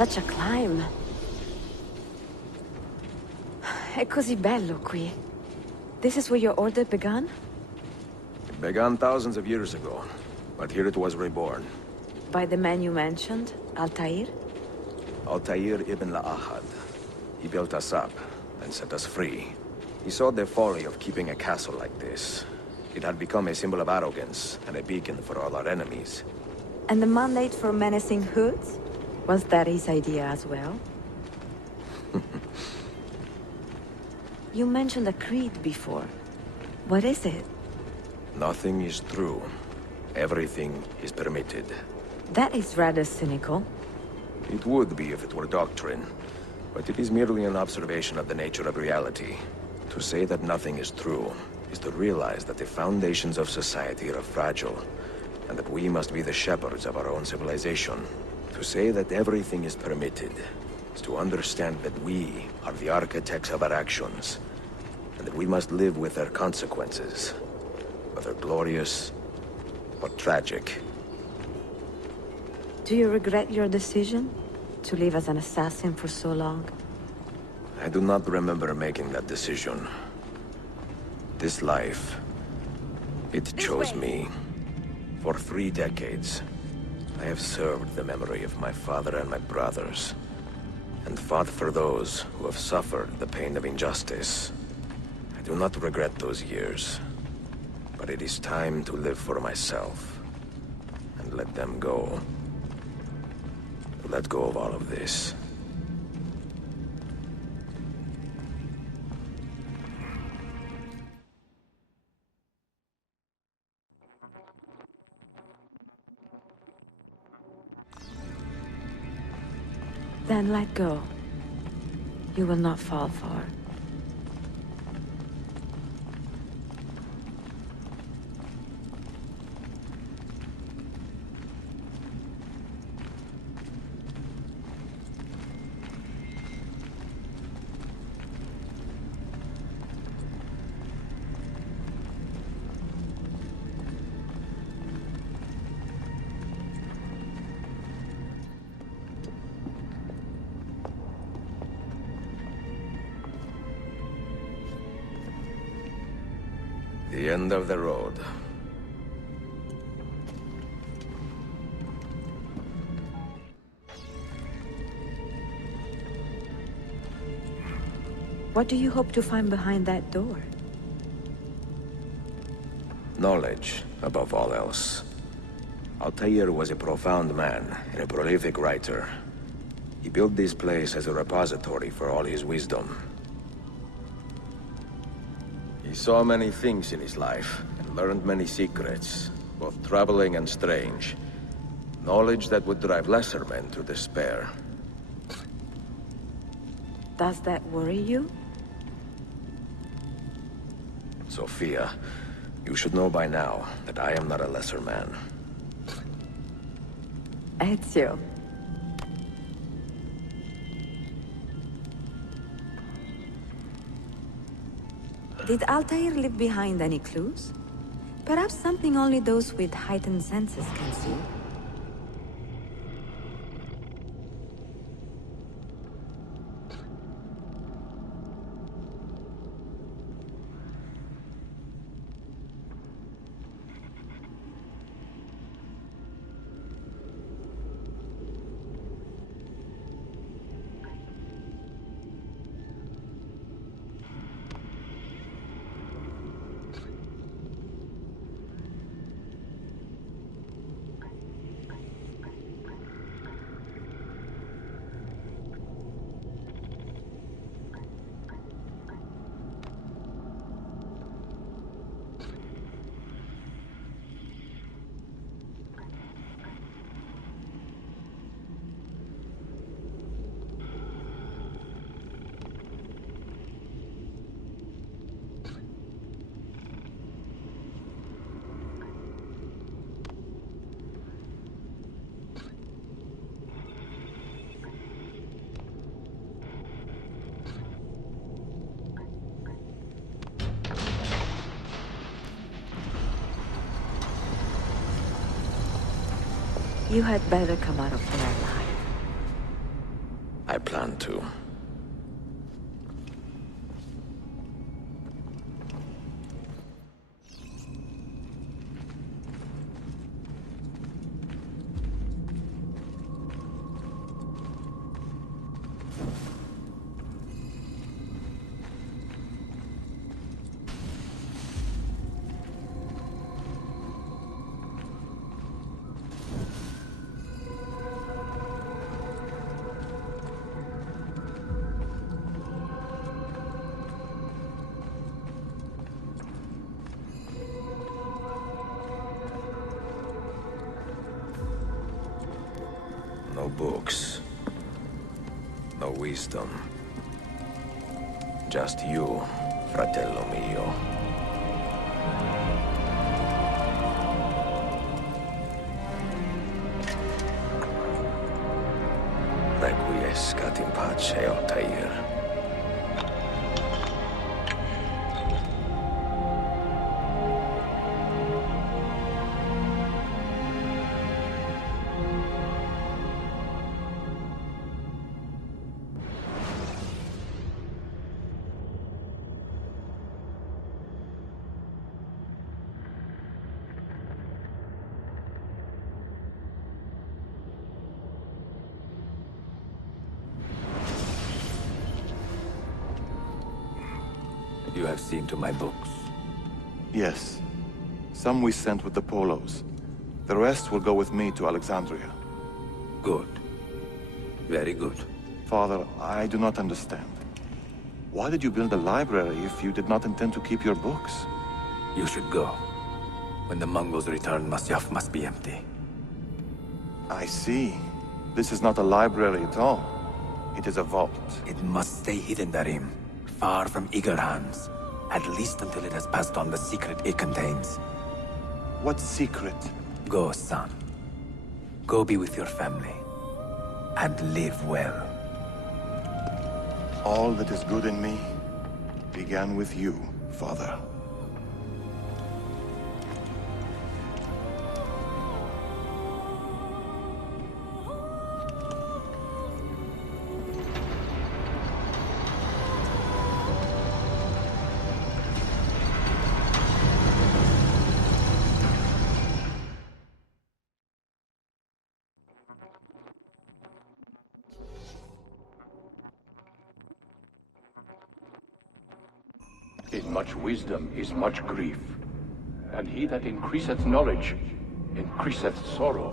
Such a climb. È così bello qui. This is where your order began? It began thousands of years ago, but here it was reborn. By the man you mentioned, Altair? Altair ibn La'ahad. He built us up and set us free. He saw the folly of keeping a castle like this. It had become a symbol of arrogance and a beacon for all our enemies. And the mandate for menacing hoods? Was that his idea as well? You mentioned a creed before. What is it? Nothing is true. Everything is permitted. That is rather cynical. It would be if it were doctrine, but it is merely an observation of the nature of reality. To say that nothing is true is to realize that the foundations of society are fragile, and that we must be the shepherds of our own civilization. To say that everything is permitted is to understand that we are the architects of our actions, and that we must live with their consequences, whether glorious or tragic. Do you regret your decision to live as an assassin for so long? I do not remember making that decision. This life, it chose me. For 3 decades, I have served the memory of my father and my brothers, and fought for those who have suffered the pain of injustice. I do not regret those years, but it is time to live for myself, and let them go. Let go of all of this. Then let go. You will not fall far. The end of the road. What do you hope to find behind that door? Knowledge, above all else. Altair was a profound man and a prolific writer. He built this place as a repository for all his wisdom. He saw many things in his life, and learned many secrets, both troubling and strange. Knowledge that would drive lesser men to despair. Does that worry you? Sophia, you should know by now that I am not a lesser man. Ezio. Did Altair leave behind any clues? Perhaps something only those with heightened senses can see. You had better come out of there alive. I plan to. No books. No wisdom. Just you, fratello mio. Requiescat in pace, Altair. You have seen to my books. Yes. Some we sent with the Polos. The rest will go with me to Alexandria. Good. Very good. Father, I do not understand. Why did you build a library if you did not intend to keep your books? You should go. When the Mongols return, Masyaf must be empty. I see. This is not a library at all. It is a vault. It must stay hidden, Darim. Far from eager hands. At least until it has passed on the secret it contains. What secret? Go, son. Go be with your family. And live well. All that is good in me began with you, Father. In much wisdom is much grief, and he that increaseth knowledge increaseth sorrow.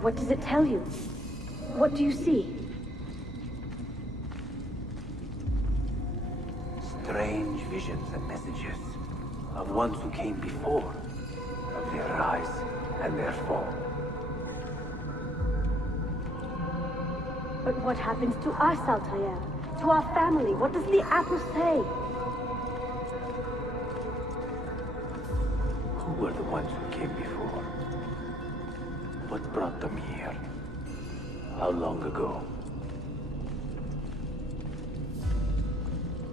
What does it tell you? What do you see? Strange visions and messages of ones who came before, of their rise and their fall. But what happens to us, Altair? To our family? What does the apple say? Who were the ones who came before? What brought them here? How long ago?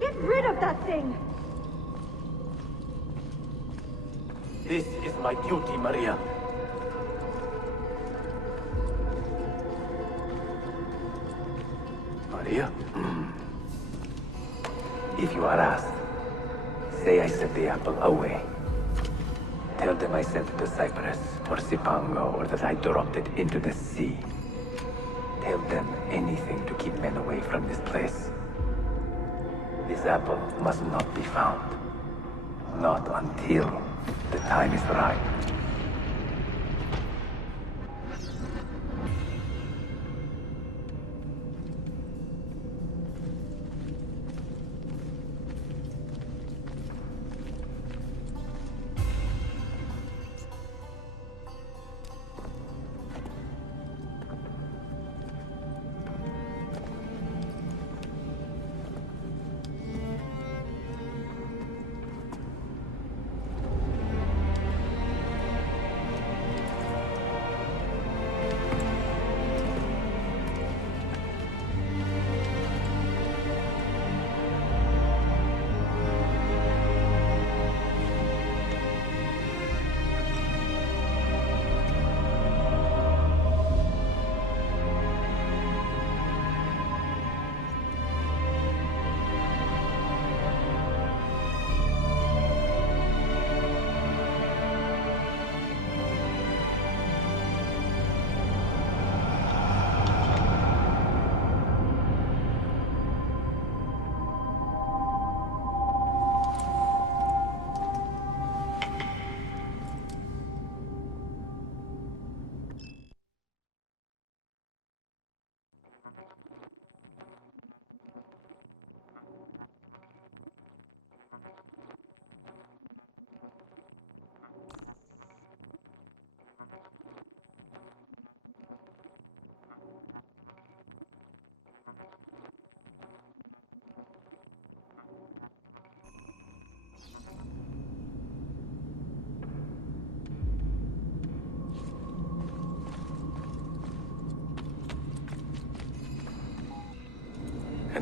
Get rid of that thing! This is my duty, Maria. Maria? If you are asked, say I sent the apple away. Tell them I sent it to Cyprus, or Cipango, or that I dropped it into the sea. Tell them anything to keep men away from this place. This apple must not be found. Not until the time is right.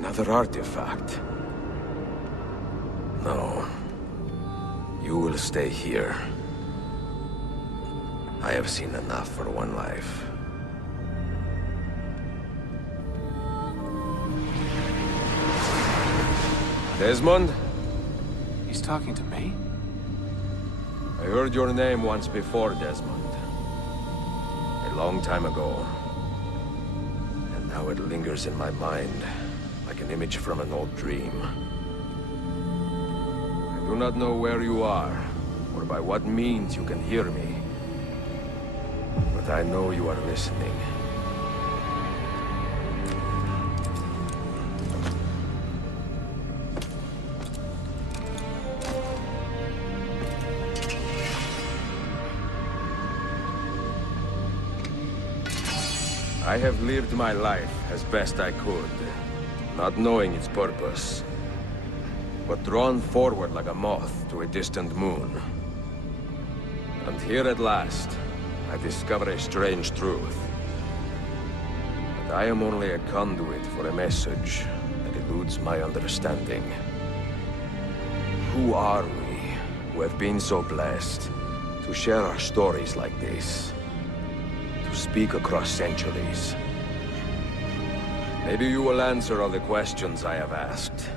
Another artifact. No. You will stay here. I have seen enough for one life. Desmond? He's talking to me? I heard your name once before, Desmond. A long time ago. And now it lingers in my mind, like an image from an old dream. I do not know where you are, or by what means you can hear me. But I know you are listening. I have lived my life as best I could, not knowing its purpose, but drawn forward like a moth to a distant moon. And here at last, I discover a strange truth. That I am only a conduit for a message that eludes my understanding. Who are we, who have been so blessed, to share our stories like this? To speak across centuries. Maybe you will answer all the questions I have asked.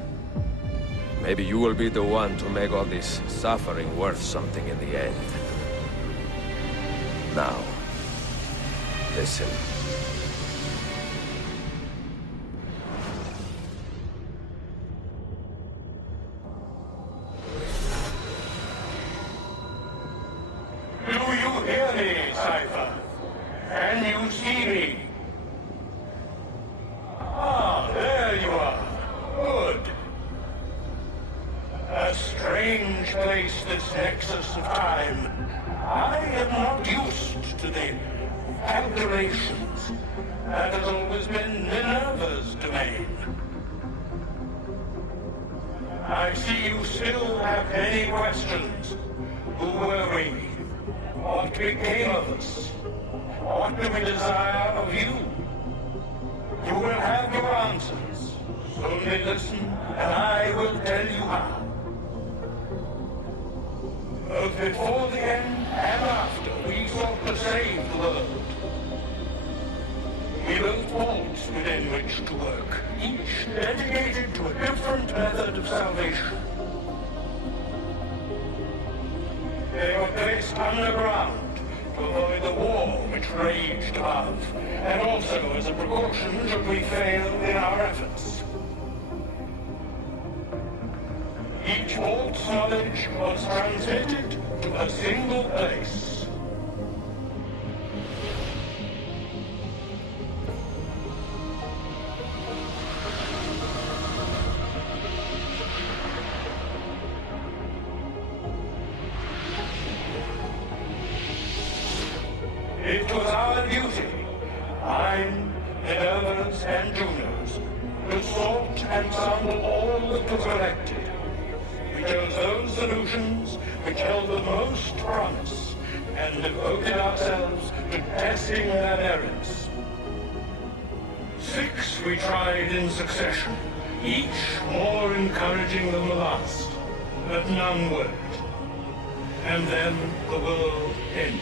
Maybe you will be the one to make all this suffering worth something in the end. Now, listen. Do you hear me, Cypher? Can you see me? Ah, there you are. Good. A strange place, this nexus of time. I am not used to the calculations. That has always been Minerva's domain. I see you still have many questions. Who were we? What became of us? What do we desire of you? You will have your answers. Only listen, and I will tell you how. Both before the end and after, we sought to save the world. We built vaults within which to work, each dedicated to a different method of salvation. They were placed underground to avoid the war which raged above, and also as a precaution should we fail in our efforts. Each vault's knowledge was transmitted to a single place. It was our duty, mine, Minerva's, and Juno's, to sort and sample all that was collected. We chose those solutions which held the most promise, and devoted ourselves to testing their merits. 6 we tried in succession, each more encouraging than the last, but none worked. And then the world ended.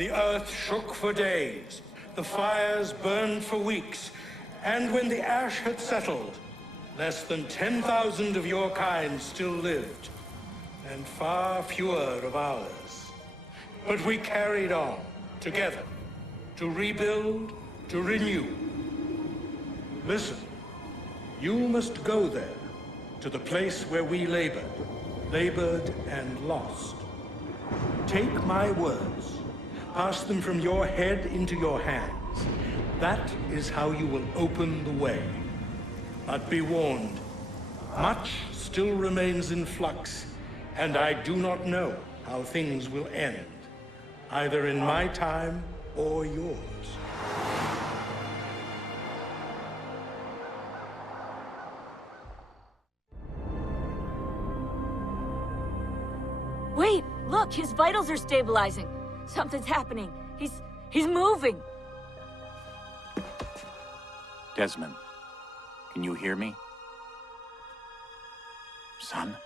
The earth shook for days, the fires burned for weeks, and when the ash had settled, less than 10,000 of your kind still lived, and far fewer of ours. But we carried on, together, to rebuild, to renew. Listen, you must go there, to the place where we labored and lost. Take my words, pass them from your head into your hands. That is how you will open the way. But be warned, much still remains in flux, and I do not know how things will end, either in my time or yours. Wait, look, his vitals are stabilizing. Something's happening. He's moving. Desmond, can you hear me? Son?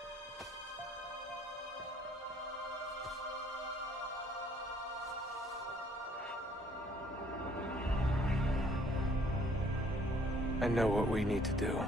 I know what we need to do.